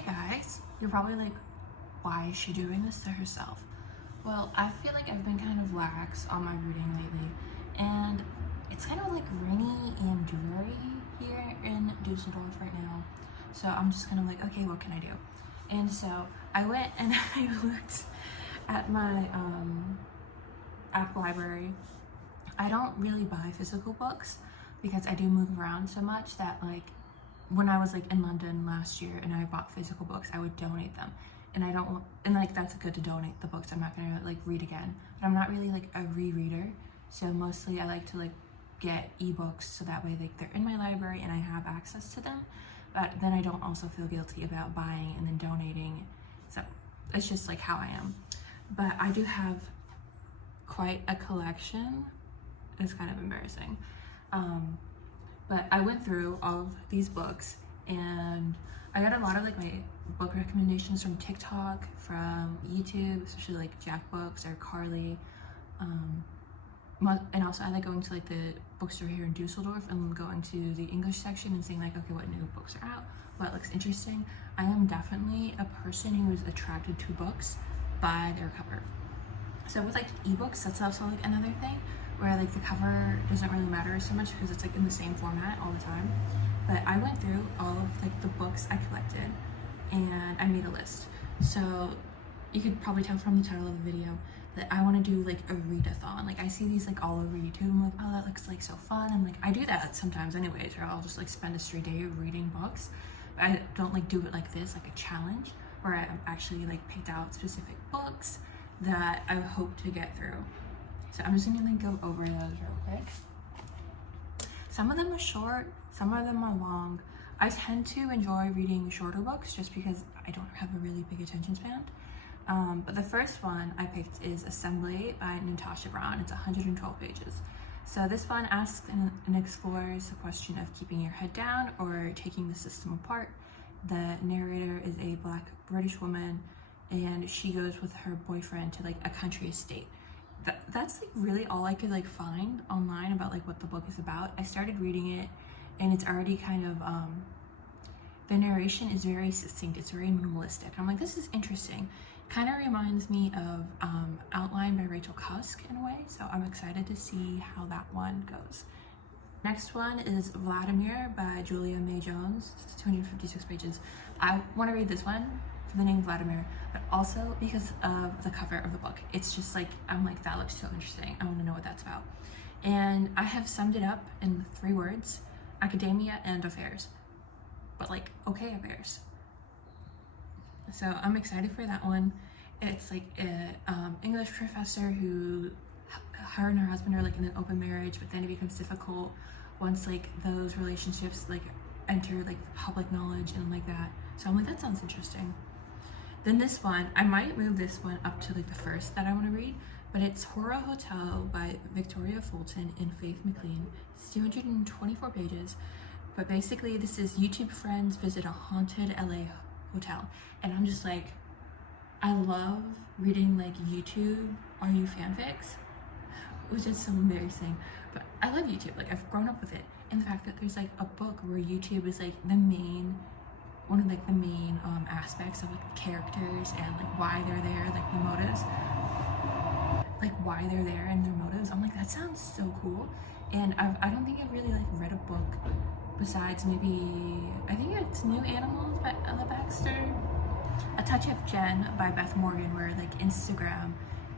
Hey guys, you're probably like, why is she doing this to herself? Well, I feel like I've been kind of lax on my reading lately, and it's kind of like rainy and dreary here in Dusseldorf right now. So I'm just kind of like, okay, what can I do? And so I went and I looked at my app library. I don't really buy physical books because I do move around so much that like when I was like in London last year and I bought physical books, I would donate them. And I don't want, and like that's good to donate the books. I'm not gonna like read again. But I'm not really like a rereader. So mostly I like to like get ebooks so that way like they're in my library and I have access to them. But then I don't also feel guilty about buying and then donating. So it's just like how I am. But I do have quite a collection. It's kind of embarrassing. But I went through all of these books and I got a lot of like my book recommendations from TikTok, from YouTube, especially like Jack Books or Carly. And also I like going to like the bookstore here in Dusseldorf and going to the English section and seeing like, okay, what new books are out, what looks interesting. I am definitely a person who is attracted to books by their cover. So with like ebooks, that's also like another thing where like the cover doesn't really matter so much because it's like in the same format all the time. But I went through all of like the books I collected and I made a list. So you could probably tell from the title of the video that I want to do like a read-a-thon. Like I see these like all over YouTube and I'm like, oh, that looks like so fun. And like I do that sometimes anyways, where I'll just like spend a straight day reading books. But I don't like do it like this, like a challenge where I actually like picked out specific books that I hope to get through. So I'm just gonna like go over those real quick. Some of them are short, some of them are long. I tend to enjoy reading shorter books just because I don't have a really big attention span. But the first one I picked is Assembly by Natasha. It's 112 pages. So this one asks and explores the question of keeping your head down or taking the system apart. The narrator is a Black British woman and she goes with her boyfriend to like a country estate. That's like really all I could like find online about like what the book is about. I started reading it and it's already kind of the narration is very succinct, it's very minimalistic. I'm like, this is interesting. Kind of reminds me of Outline by Rachel Cusk in a way, so I'm excited to see how that one goes. Next one is Vladimir by Julia May Jones. It's 256 pages. I want to read this one for the name Vladimir, but also because of the cover of the book. It's just like, I'm like, that looks so interesting. I want to know what that's about. And I have summed it up in 3 words: academia and affairs. But like, okay affairs. So I'm excited for that one. It's like an English professor who, her and her husband are like in an open marriage, but then it becomes difficult once like those relationships like enter like public knowledge and like that. So I'm like, that sounds interesting. Then this one, I might move this one up to like the first that I want to read, but it's Horror Hotel by Victoria Fulton and Faith Mclean. It's 224 pages, but basically this is YouTube friends visit a haunted LA hotel. And I'm just like, I love reading like YouTube Are You fanfics, which is so embarrassing, but I love YouTube. Like I've grown up with it, and the fact that there's like a book where YouTube is like the main, one of like the main aspects of like the characters and like why they're there, like the motives, like why they're there and their motives. I'm like, that sounds so cool. And I don't think I've really like read a book besides maybe, I think it's New Animals by Ella Baxter, A Touch of Jen by Beth Morgan, where like Instagram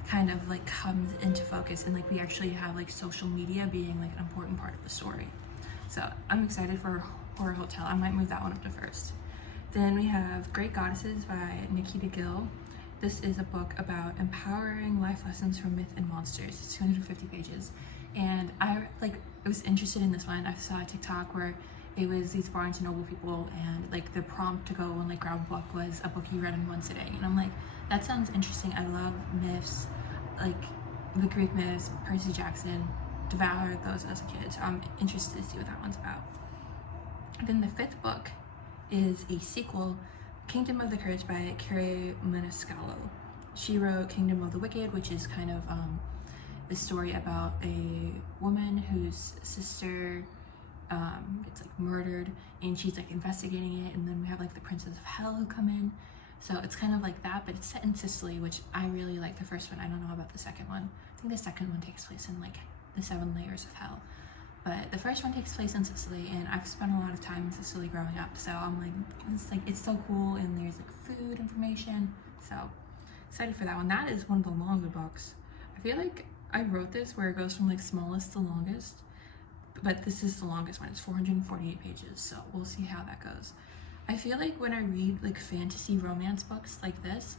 kind of like comes into focus and like we actually have like social media being like an important part of the story. So I'm excited for Horror Hotel. I might move that one up to first. Then we have Great Goddesses by Nikita Gill. This is a book about empowering life lessons from myth and monsters. It's 250 pages. And I like was interested in this one. I saw a TikTok where it was these Barnes and Noble people and like the prompt to go and like grab a book was a book you read in one sitting. And I'm like, that sounds interesting. I love myths, like the Greek myths, Percy Jackson, devoured those as a kid. So I'm interested to see what that one's about. And then the 5th book is a sequel, Kingdom of the Cursed by Carrie Maniscalco. She wrote Kingdom of the Wicked, which is kind of the story about a woman whose sister gets like murdered, and she's like investigating it, and then we have like the princes of hell who come in. So it's kind of like that, but it's set in Sicily, which I really like the first one. I don't know about the second one. I think the second one takes place in like the 7 layers of hell, but the first one takes place in Sicily, and I've spent a lot of time in Sicily growing up, so I'm like, it's so cool, and there's like food information, so excited for that one. That is one of the longer books. I feel like I wrote this where it goes from like smallest to longest, but this is the longest one. It's 448 pages, so we'll see how that goes. I feel like when I read like fantasy romance books like this,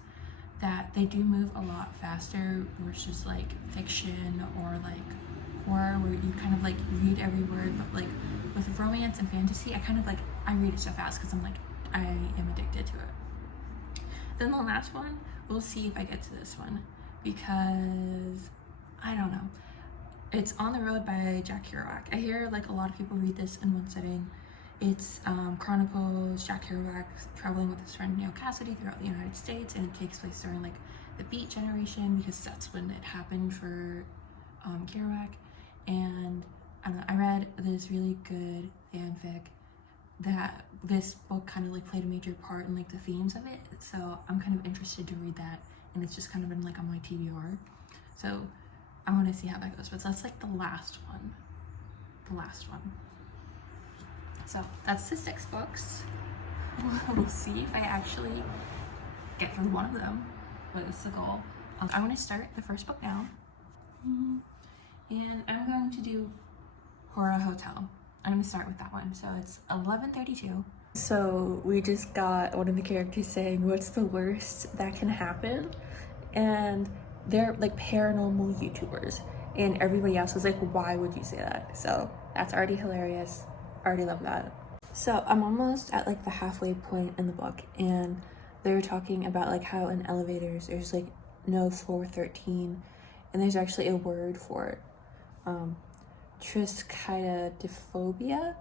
that they do move a lot faster versus like fiction or like horror, where you kind of like read every word. But like with romance and fantasy, I read it so fast because I'm like, I am addicted to it. Then the last one, we'll see if I get to this one, because I don't know. It's On the Road by Jack Kerouac. I hear like a lot of people read this in one sitting. It's chronicles Jack Kerouac traveling with his friend Neil Cassidy throughout the United States, and it takes place during like the Beat generation, because that's when it happened for Kerouac. And I don't know, I read this really good fanfic that this book kind of like played a major part in like the themes of it, so I'm kind of interested to read that, and it's just kind of been like on my TBR, so I want to see how that goes. But that's like the last one. So that's the 6 books. We'll see if I actually get through one of them, but it's the goal. I'm going to start the first book now, and I'm going to do Horror Hotel. I'm going to start with that one. So it's 11:32. So we just got one of the characters saying, what's the worst that can happen? And they're like paranormal YouTubers, and everybody else was like, why would you say that? So that's already hilarious. I already love that. So I'm almost at like the halfway point in the book, and they're talking about like how in elevators there's like no floor 13, and there's actually a word for it, triskaidekaphobia,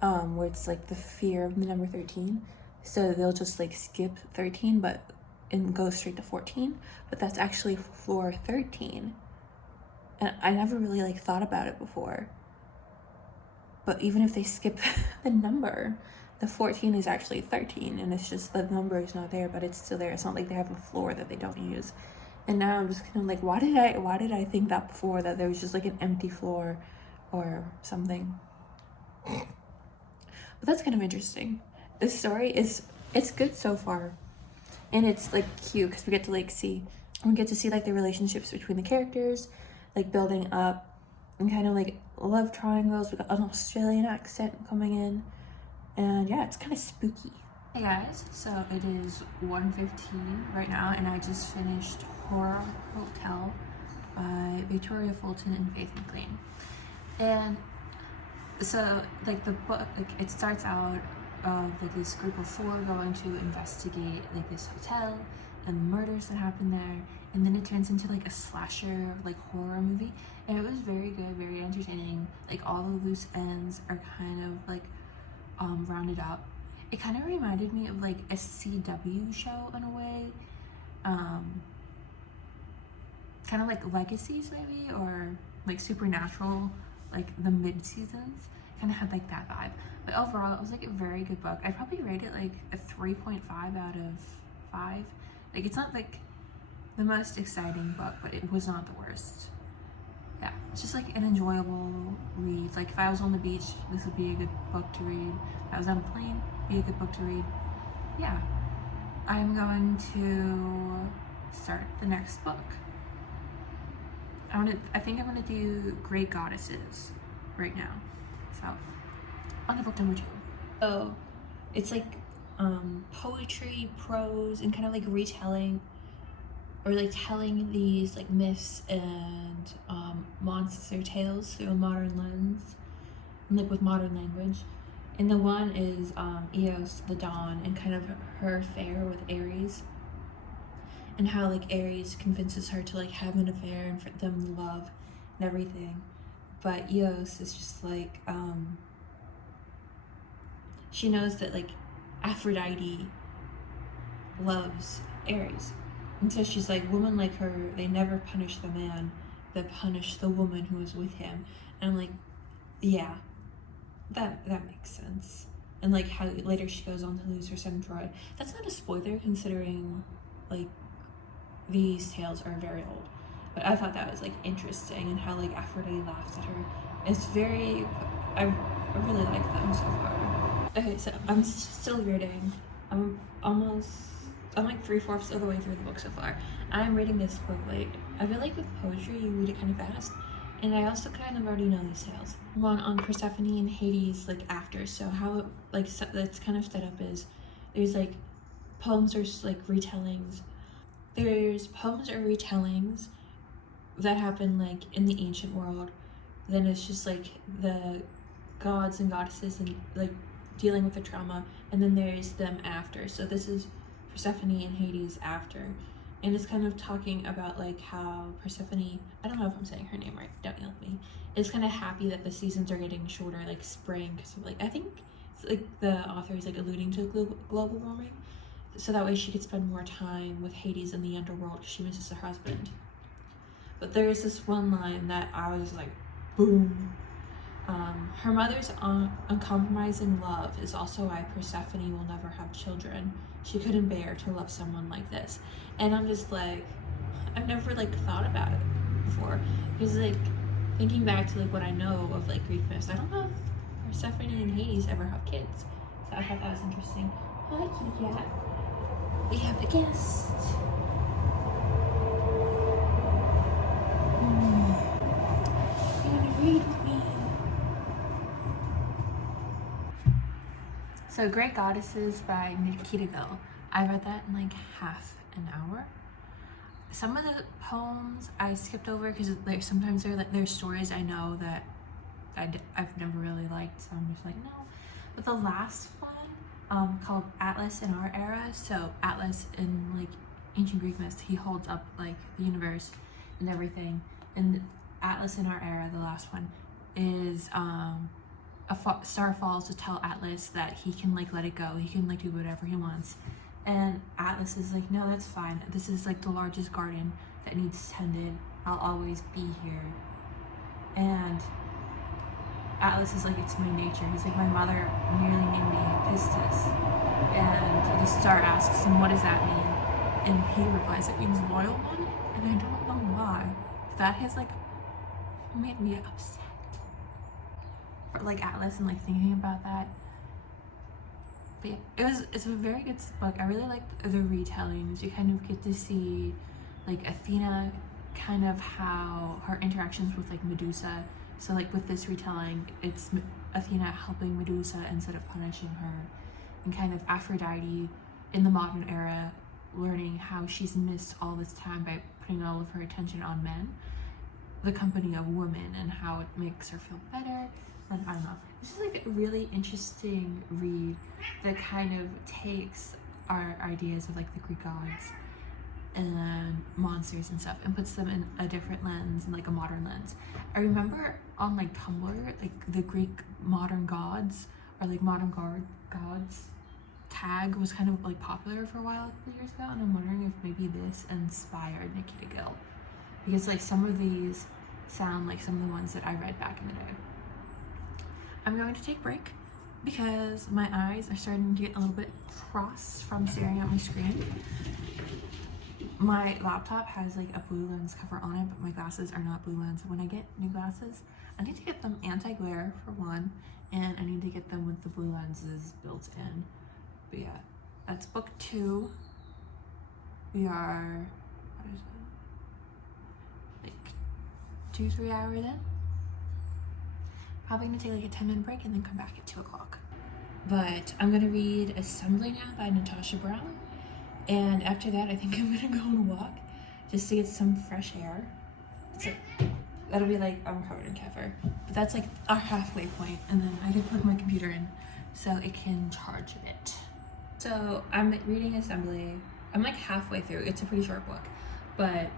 where it's like the fear of the number 13. So they'll just like skip 13 and go straight to 14, but that's actually floor 13. And I never really like thought about it before. But even if they skip the number, the 14 is actually 13, and it's just the number is not there, but it's still there. It's not like they have a floor that they don't use. And now I'm just kind of like, why did I think that before, that there was just like an empty floor or something? But that's kind of interesting. This story it's good so far, and it's like cute because we get to see like the relationships between the characters, like building up, and kind of like love triangles. We got an Australian accent coming in, and yeah, it's kind of spooky. Hey guys, so it is 1:15 right now, and I just finished Horror Hotel by Victoria Fulton and Faith Mclean. And so like the book, like it starts out like this group of 4 going to investigate like this hotel and the murders that happen there, and then it turns into like a slasher like horror movie, and it was very good, very entertaining. Like all the loose ends are kind of like rounded up. It kind of reminded me of like a CW show in a way, kind of like Legacies maybe, or like Supernatural, like the mid-seasons. Kind of had like that vibe. But overall, it was like a very good book. I'd probably rate it like a 3.5 out of 5. Like it's not like the most exciting book, but it was not the worst. Yeah, it's just like an enjoyable read. Like if I was on the beach, this would be a good book to read. If I was on a plane, it'd be a good book to read. Yeah, I'm going to start the next book. I think I'm gonna do Great Goddesses right now. So on to book number 2. So it's like poetry, prose, and kind of like retelling, or like telling these like myths and monster tales through a modern lens, and like with modern language. And the one is Eos the Dawn, and kind of her affair with Ares, and how like Ares convinces her to like have an affair and for them to love and everything. But Eos is just like she knows that like Aphrodite loves Ares, and so she's like, women like her, they never punish the man, they punish the woman who is with him. And I'm like, yeah, that makes sense. And like how later she goes on to lose her son Troy. That's not a spoiler considering like these tales are very old. But I thought that was like interesting, and how like Aphrodite laughs at her. It's very, I really like them so far. Okay, so I'm still reading. I'm like 3/4 of the way through the book so far. I'm reading this book late. I feel like with poetry you read it kind of fast, and I also kind of already know these tales. One on Persephone and Hades like after. So how like that's kind of set up is there's like poems or like retellings. There's poems or retellings that happen like in the ancient world. Then it's just like the gods and goddesses and like dealing with the trauma, and then there's them after. So this is Persephone and Hades after, and it's kind of talking about like how Persephone, I don't know if I'm saying her name right, don't yell at me, is kind of happy that the seasons are getting shorter, like spring, because like I think like the author is like alluding to global warming, so that way she could spend more time with Hades in the underworld because she misses her husband. But there's this one line that I was like, boom. Her mother's uncompromising love is also why Persephone will never have children. She couldn't bear to love someone like this. And I'm just like, I've never like thought about it before. Because like thinking back to like what I know of like Greek myths, I don't know if Persephone and Hades ever have kids. So I thought that was interesting. Hi, kitty cat. We have a guest. Read with me. So Great Goddesses by Nikita Gill. I read that in like half an hour. Some of the poems I skipped over because like sometimes there's stories I know that I've never really liked, so I'm just like no. But the last one, called Atlas in Our Era. So Atlas in like ancient Greek myths, he holds up like the universe and everything. And Atlas in Our Era, the last one, is a star falls to tell Atlas that he can like let it go, he can like do whatever he wants, and Atlas is like, no, that's fine, this is like the largest garden that needs tended, I'll always be here. And Atlas is like, it's my nature. He's like, my mother nearly named me Pistis. And the star asks him, what does that mean? And he replies, it means loyal one, and I don't know why. That has like made me upset for like Atlas and like thinking about that. But yeah, it's a very good book. I really like the retellings. You kind of get to see like Athena, kind of how her interactions with like Medusa. So like with this retelling, it's Athena helping Medusa instead of punishing her, and kind of Aphrodite in the modern era learning how she's missed all this time by putting all of her attention on men, the company of women, and how it makes her feel better. And I don't know, this is like a really interesting read that kind of takes our ideas of like the Greek gods and monsters and stuff and puts them in a different lens, and like a modern lens. I remember on like Tumblr, like the Greek modern gods or like modern gods tag was kind of like popular for a while a couple years ago, and I'm wondering if maybe this inspired Nikita Gill, because like some of these sound like some of the ones that I read back in the day. I'm going to take a break because my eyes are starting to get a little bit crossed from staring at my screen. My laptop has like a blue lens cover on it, but my glasses are not blue lens. When I get new glasses, I need to get them anti-glare for one, and I need to get them with the blue lenses built in. But yeah, that's book 2. We are, what is it? Like 2-3 hours in. Probably gonna take like a 10-minute break and then come back at 2 o'clock. But I'm gonna read Assembly now by Natasha Brown. And after that, I think I'm gonna go on a walk just to get some fresh air. So that'll be like, I'm covered in kefir. But that's like our halfway point, and then I can plug my computer in so it can charge a bit. So I'm reading Assembly. I'm like halfway through. It's a pretty short book. But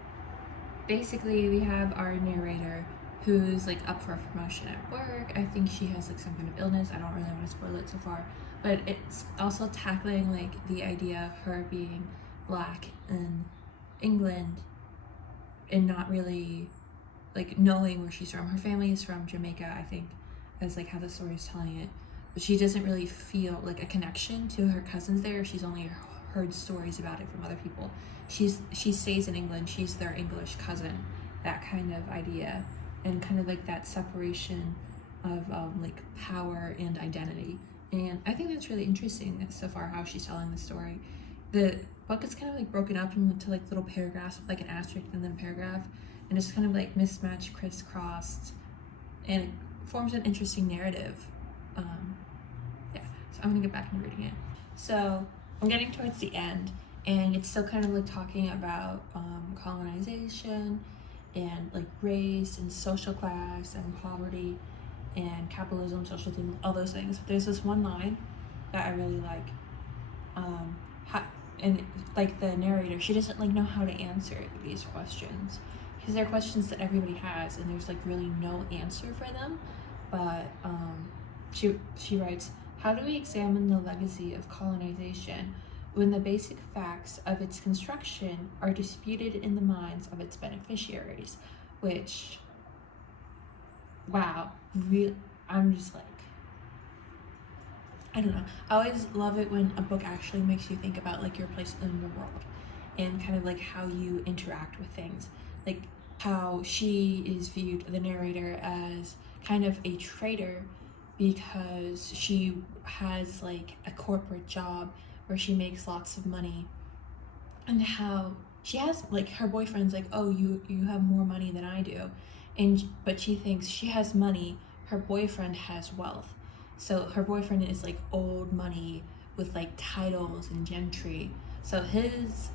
basically we have our narrator who's like up for a promotion at work. I think she has like some kind of illness. I don't really want to spoil it so far. But it's also tackling like the idea of her being Black in England and not really like knowing where she's from. Her family is from Jamaica, I think. as like how the story is telling it, but she doesn't really feel like a connection to her cousins there. She's only heard stories about it from other people. She stays in England, she's their English cousin, that kind of idea, and kind of like that separation of like power and identity. And I think that's really interesting so far how she's telling the story. The book is kind of like broken up into like little paragraphs with like an asterisk and then paragraph, and it's kind of like mismatched, crisscrossed, and it forms an interesting narrative. Yeah, so I'm gonna get back into reading it. So I'm getting towards the end, and it's still kind of like talking about colonization and like race and social class and poverty and capitalism, socialism, all those things. But there's this one line that I really like, and like the narrator, she doesn't like know how to answer these questions, because they're questions that everybody has, and there's like really no answer for them. But she writes, how do we examine the legacy of colonization when the basic facts of its construction are disputed in the minds of its beneficiaries? Which, wow, really, I'm just like, I don't know. I always love it when a book actually makes you think about like your place in the world and kind of like how you interact with things. Like how she is viewed, the narrator, as kind of a traitor because she has like a corporate job where she makes lots of money, and how she has like her boyfriend's like, oh, you have more money than I do, but she thinks she has money, her boyfriend has wealth. So her boyfriend is like old money with like titles and gentry. So his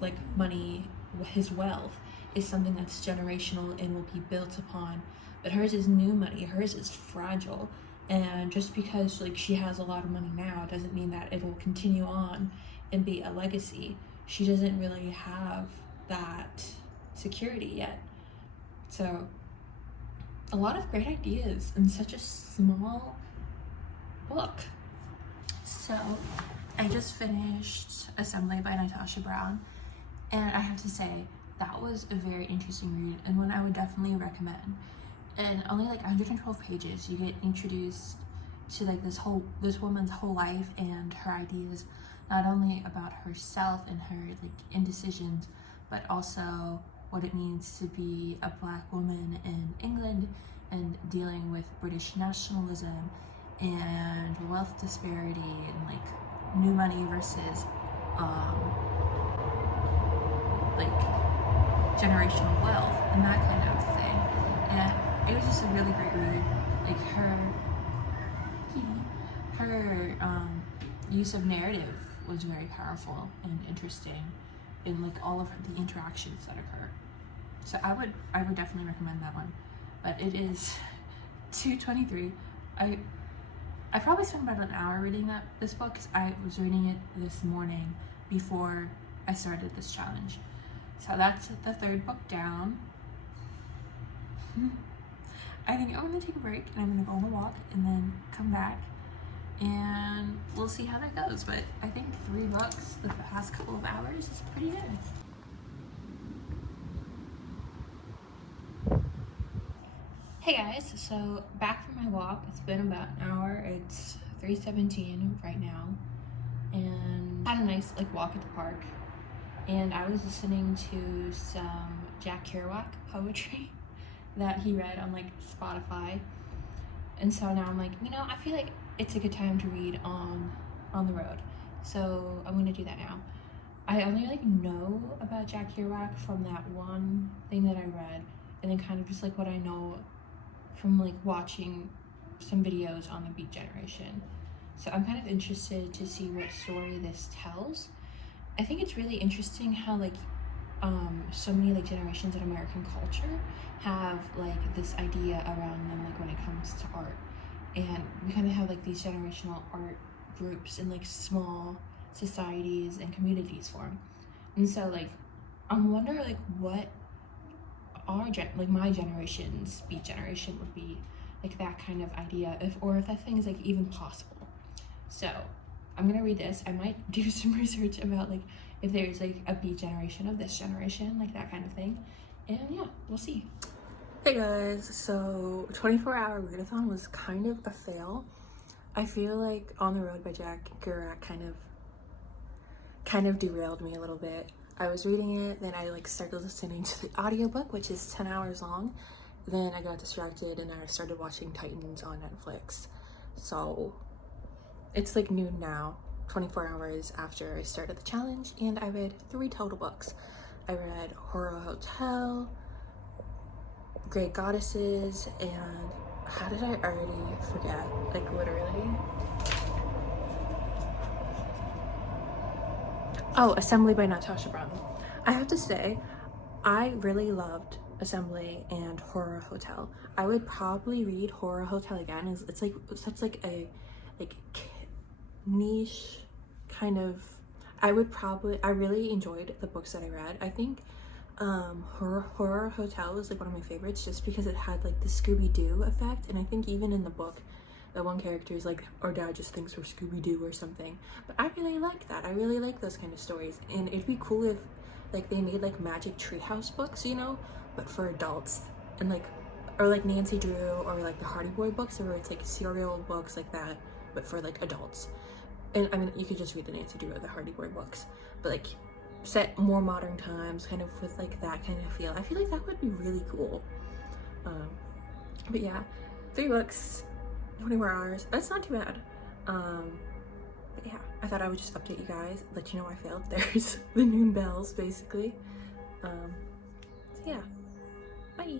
like money, his wealth is something that's generational and will be built upon. But hers is new money, hers is fragile. And just because like she has a lot of money now doesn't mean that it will continue on and be a legacy. She doesn't really have that security yet. So a lot of great ideas in such a small book. So I just finished Assembly by Natasha Brown, and I have to say that was a very interesting read and one I would definitely recommend. And only like 112 pages, you get introduced to like this woman's whole life and her ideas, not only about herself and her like indecisions, but also what it means to be a Black woman in England and dealing with British nationalism and wealth disparity and like new money versus like generational wealth and that kind of thing. And it was just a really great read. Like her use of narrative was very powerful and interesting in like all of the interactions that occur. So I would definitely recommend that one. But it is 2:23. I probably spent about an hour reading this book, because I was reading it this morning before I started this challenge. So that's the third book down. I think I'm gonna take a break and I'm gonna go on a walk and then come back and we'll see how that goes. But I think 3 books the past couple of hours is pretty good. Hey guys, so back from my walk. It's been about an hour. It's 3:17 right now, and had a nice like walk at the park, and I was listening to some Jack Kerouac poetry that he read on like Spotify. And so now I'm like, I feel like it's a good time to read on the road, so I'm gonna do that now. I only like know about Jack Kerouac from that one thing that I read, and then kind of just like what I know from like watching some videos on the Beat Generation. So I'm kind of interested to see what story this tells. I think it's really interesting how like so many like generations in American culture have like this idea around them, like when it comes to art, and we kind of have like these generational art groups and like small societies and communities form. And so like I'm wondering like what my generation's Beat Generation would be like, that kind of idea, if that thing is like even possible. So I'm gonna read this. I might do some research about like if there's like a Beat Generation of this generation, like that kind of thing. And yeah, we'll see. Hey guys, so 24-hour read-a-thon was kind of a fail. I feel like On the Road by Kerouac kind of derailed me a little bit. I was reading it, then I like started listening to the audiobook, which is 10 hours long. Then I got distracted and I started watching Titans on Netflix. So it's like noon now, 24 hours after I started the challenge, and I read 3 total books. I read Horror Hotel, Great Goddesses, and how did I already forget? Like literally. Oh, Assembly by Natasha Brown. I have to say, I really loved Assembly and Horror Hotel. I would probably read Horror Hotel again. It's like such like a like niche kind of. I really enjoyed the books that I read. I think Horror Hotel was like one of my favorites just because it had like the Scooby-Doo effect, and I think even in the book the one character is like, our dad just thinks we're Scooby-Doo or something. But I really like that. I really like those kind of stories, and it'd be cool if like they made like Magic Treehouse books, you know, but for adults, and like, or like Nancy Drew, or like the Hardy Boy books, or it's like serial books like that but for like adults. And I mean, you could just read the Nancy Drew or the Hardy Boy books, but like set more modern times, kind of with like that kind of feel. I feel like that would be really cool. But yeah, 3 books, 24 hours. That's not too bad. But yeah, I thought I would just update you guys, let you know I failed. There's the noon bells, basically. So yeah, bye.